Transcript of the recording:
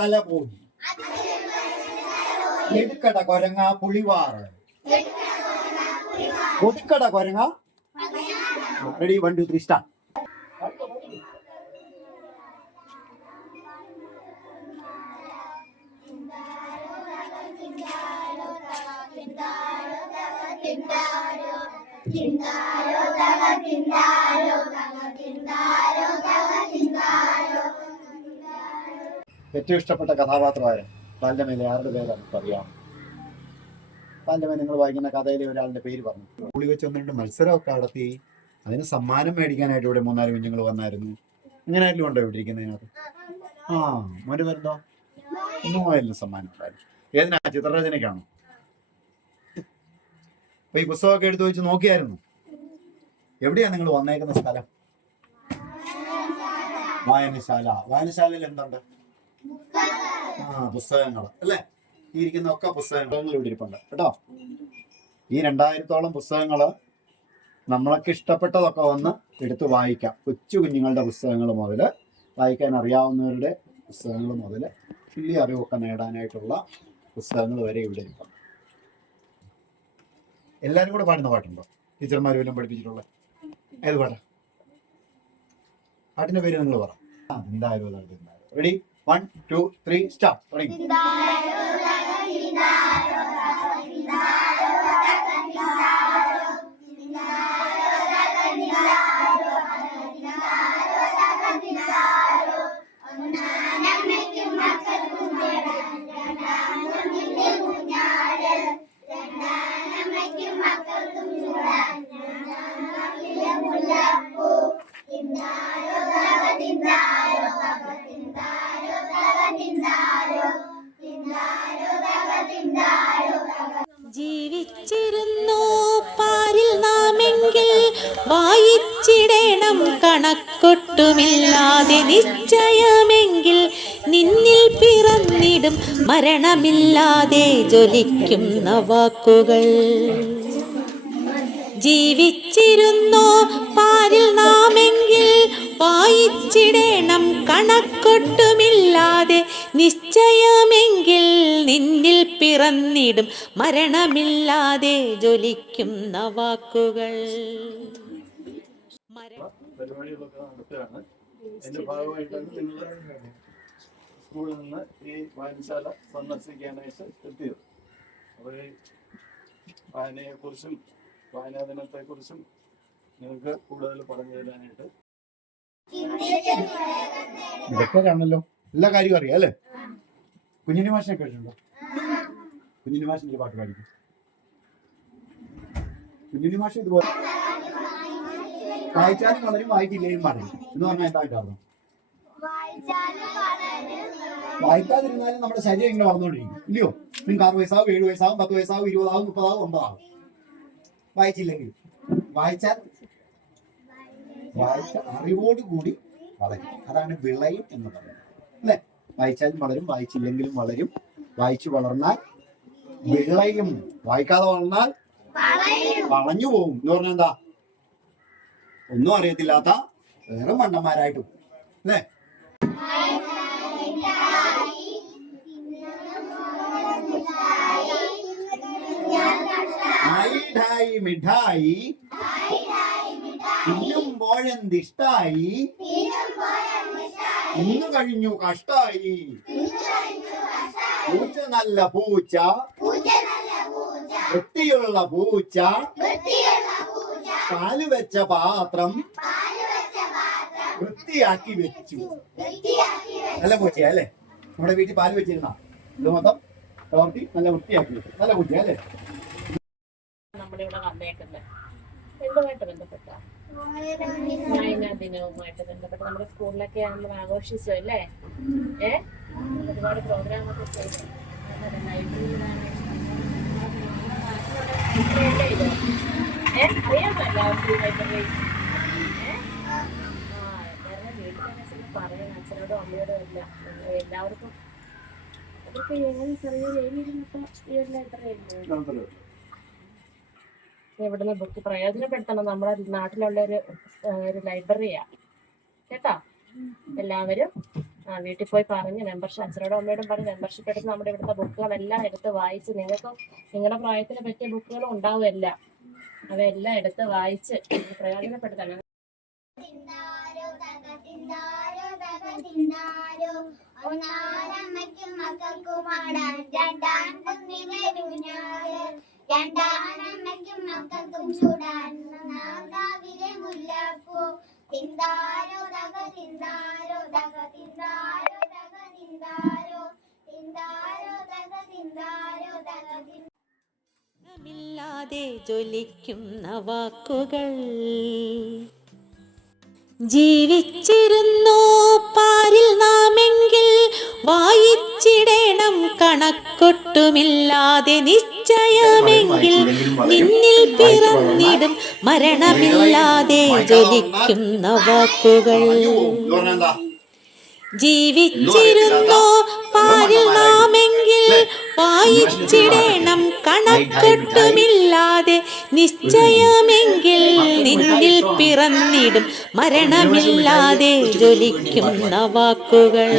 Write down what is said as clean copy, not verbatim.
തല പോയി. എടുക്കട കൊരങ്ങ പുളിവാറ്. ഒതുക്കട കൊരങ്ങ. Ready, 1 2 3 start. ഏറ്റവും ഇഷ്ടപ്പെട്ട കഥാപാത്രമായ ബാല്യമേലെ ആരുടെ പേരാണ് അറിയാം? ബാല്യമേ നിങ്ങൾ വായിക്കുന്ന കഥയിലെ ഒരാളുടെ പേര് പറഞ്ഞു. പുളി വെച്ച് 1-2 മത്സരമൊക്കെ നടത്തി. അതിന് സമ്മാനം മേടിക്കാനായിട്ട് ഇവിടെ 3-4 കുഞ്ഞുങ്ങൾ വന്നായിരുന്നു. എങ്ങനെയായാലും ഉണ്ടോ ഇവിടെ ഇരിക്കുന്നതിനകത്ത്? മോന് വരുന്നോ? ഒന്നുമായിരുന്നു സമ്മാനം ഉണ്ടായിരുന്നു. ഏതിനാ? ചിത്രരചനയ്ക്കാണോ? അപ്പൊ ഈ പുസ്തകമൊക്കെ എടുത്തു വെച്ച് നോക്കിയായിരുന്നു. എവിടെയാ നിങ്ങൾ വന്നേക്കുന്ന സ്ഥലം? വായനശാല. വായനശാലയിൽ എന്തുണ്ട്? പുസ്തകങ്ങൾ അല്ലേ? ഈ ഇരിക്കുന്ന ഒക്കെ പുസ്തകങ്ങൾ ഇവിടെ ഇരിപ്പുണ്ട് കേട്ടോ. ഈ 2000-ഓളം പുസ്തകങ്ങള് നമ്മളൊക്കെ ഇഷ്ടപ്പെട്ടതൊക്കെ വന്ന് എടുത്ത് വായിക്കാം. കൊച്ചു കുഞ്ഞുങ്ങളുടെ പുസ്തകങ്ങൾ മുതൽ വായിക്കാൻ അറിയാവുന്നവരുടെ പുസ്തകങ്ങൾ മുതൽ വലിയ അറിവൊക്കെ നേടാനായിട്ടുള്ള പുസ്തകങ്ങൾ വരെ ഇവിടെ ഇരിപ്പുണ്ട്. എല്ലാവരും കൂടെ പാടുന്ന പാട്ടുണ്ടോ? ടീച്ചർമാർ വല്ലതും പഠിപ്പിച്ചിട്ടുള്ള ഏത് പാട്ടാ? പാട്ടിന്റെ പേര് നിങ്ങൾ പറ. എന്തായാലും റെഡി, 1 2 3 സ്റ്റാർട്ട്. തുടങ്ങി. ജീവിച്ചിരുന്നു പാരിൽ നാമെങ്കിൽ വായിച്ചിടണം കണക്കൊട്ടുമില്ലാതെ നിശ്ചയമെങ്കിൽ നിന്നിൽ പിറന്നിടും മരണമില്ലാതെ ജ്വലിക്കുന്ന വാക്കുകൾ. ജീവിച്ചിരുന്നു പാരിൽ നാമെങ്കിൽ വായിച്ചിടണം കണക്കൊട്ടുമില്ലാതെ നിശ്ചയമെങ്കിൽ നിന്നിൽ പിറന്നിടും മരണമില്ലാതെ ജ്വലിക്കുന്ന വാക്കുകൾ. പരിപാടികളൊക്കെ നടത്തുകയാണ്. അതിന്റെ ഭാഗമായിട്ടാണ് നിങ്ങൾ സ്കൂളിൽ നിന്ന് ഈ വായനശാല സന്ദർശിക്കാനായിട്ട് എത്തിയത്. അപ്പോൾ ഈ വായനയെക്കുറിച്ചും വായനാ ദിനത്തെക്കുറിച്ചും നിങ്ങൾക്ക് കൂടുതൽ പറഞ്ഞു തരാനായിട്ട് ഇതൊക്കെ കാണല്ലോ. എല്ലാ കാര്യവും അറിയാം അല്ലേ? കുഞ്ഞിനി മാഷിനെ കേട്ടിട്ടുണ്ടോ? കുഞ്ഞിനി മാഷിന്റെ പാട്ട് പാടിക്കും. കുഞ്ഞിനി മാഷ് ഇതുപോലെ വായിച്ചാലും വളരും വായിക്കില്ലേലും പറയും എന്ന് പറഞ്ഞാൽ എന്തായിട്ട് അർത്ഥം? വായിക്കാതിരുന്നാലും നമ്മുടെ ശരീരം ഇങ്ങനെ വളർന്നുകൊണ്ടിരിക്കും ഇല്ലയോ? നിങ്ങൾക്ക് 6 വയസ്സാവും 7 വയസ്സാവും 10 വയസ്സാവും 20 ആവും 30 ആവും 50 ആവും. വായിച്ചില്ലെങ്കിൽ വായിച്ചാൽ അറിവോട് കൂടി വളരും. അതാണ് വിളയും എന്ന് പറയുന്നത് അല്ലെ? വായിച്ചാലും വളരും വായിച്ചില്ലെങ്കിലും വളരും. വായിച്ചു വളർന്നാൽ വിളയും. വായിക്കാതെ വളർന്നാൽ വളഞ്ഞു പോകും എന്ന് പറഞ്ഞാൽ എന്താ? ഒന്നും അറിയത്തില്ലാത്ത വേറെ മണ്ടന്മാരായിട്ട് പോകും അല്ലേ? ായി മിഠായി തിന്നുമ്പോഴെന്തിഷ്ടായി ഇന്നു കഴിഞ്ഞു കഷ്ടായി. പൂച്ച നല്ല പൂച്ച വൃത്തിയുള്ള പൂച്ച പാല് വെച്ച പാത്രം വൃത്തിയാക്കി വെച്ചു. നല്ല പൂച്ചയാ അല്ലേ? നമ്മുടെ വീട്ടിൽ പാല് വെച്ചിരുന്ന ഇത് മൊത്തം പ്രവർത്തി നല്ല വൃത്തിയാക്കി വെച്ചു. നല്ല പൂച്ച അല്ലേ? നമ്മളിവിടെ വന്നേക്കുന്നത് എന്തുമായിട്ട് ബന്ധപ്പെട്ട വായനാ ദിനവുമായിട്ട് ബന്ധപ്പെട്ട് നമ്മുടെ സ്കൂളിലൊക്കെ നമ്മൾ ആഘോഷിച്ചു അല്ലേ? ഒരുപാട് പ്രോഗ്രാമൊക്കെ ചെയ്തു. അറിയാമോ എല്ലാവർക്കും ലൈബ്രറി? എല്ലാവരുടെ വീട്ടിലെ പറയണം, അച്ഛനോടും അമ്മയോടും എല്ലാം. എല്ലാവർക്കും അതൊക്കെ എങ്ങനെ ചെറിയ ഏരിയയിലൊക്കെ ഈ ഒരു ലൈബ്രറി ഇവിടുന്ന് ബുക്ക് പ്രയോജനപ്പെടുത്തണം. നമ്മുടെ നാട്ടിലുള്ള ഒരു ലൈബ്രറിയാണ് കേട്ടോ. എല്ലാവരും വീട്ടിൽ പോയി പറഞ്ഞ് മെമ്പർഷിപ്പ് അച്ഛനോടും അമ്മയോടും പറഞ്ഞ് മെമ്പർഷിപ്പ് എടുത്ത് നമ്മുടെ ഇവിടുത്തെ ബുക്കുകളെല്ലാം എടുത്ത് വായിച്ച്, നിങ്ങൾക്ക് നിങ്ങളുടെ പ്രായത്തിന് പറ്റിയ ബുക്കുകളും ഉണ്ടാവുമല്ല, അവയെല്ലാം എടുത്ത് വായിച്ച് പ്രയോജനപ്പെടുത്തണം. ഒന്നാനമ്മയ്ക്കും മക്കൾക്കുമാടാൻ രണ്ടാം കുന്നിലൂഞ്ഞാല്, രണ്ടാനമ്മയ്ക്കും മക്കൾക്കും ചൂടാൻ നാവിലെ മുല്ലപ്പൂ. തിന്താരോ തക തിന്താരോ തക തിന്താരോ തക തിന്താരോ തിന്താരോ തക തിന്താരോ തക ില്ലാതെ ജ്വലിക്കുന്ന വാക്കുകൾ. ജീവിച്ചിരുന്നു പാരിൽ നാമെങ്കിൽ വായിച്ചിടണം കണക്കൊട്ടുമില്ലാതെ, നിശ്ചയമെങ്കിൽ നിന്നിൽ പിറന്നിടും മരണമില്ലാതെ ജ്വലിക്കുന്ന വാക്കുകൾ. ജീവിച്ചിരുന്നു പാരിൽ നാമെങ്കിൽ വായിച്ചിടണം കണക്കൊട്ടുമില്ലാതെ, നിശ്ചയമെങ്കിൽ നിന്നിൽ പിറന്നിടും മരണമില്ലാതെ ജ്വലിക്കുന്ന വാക്കുകൾ.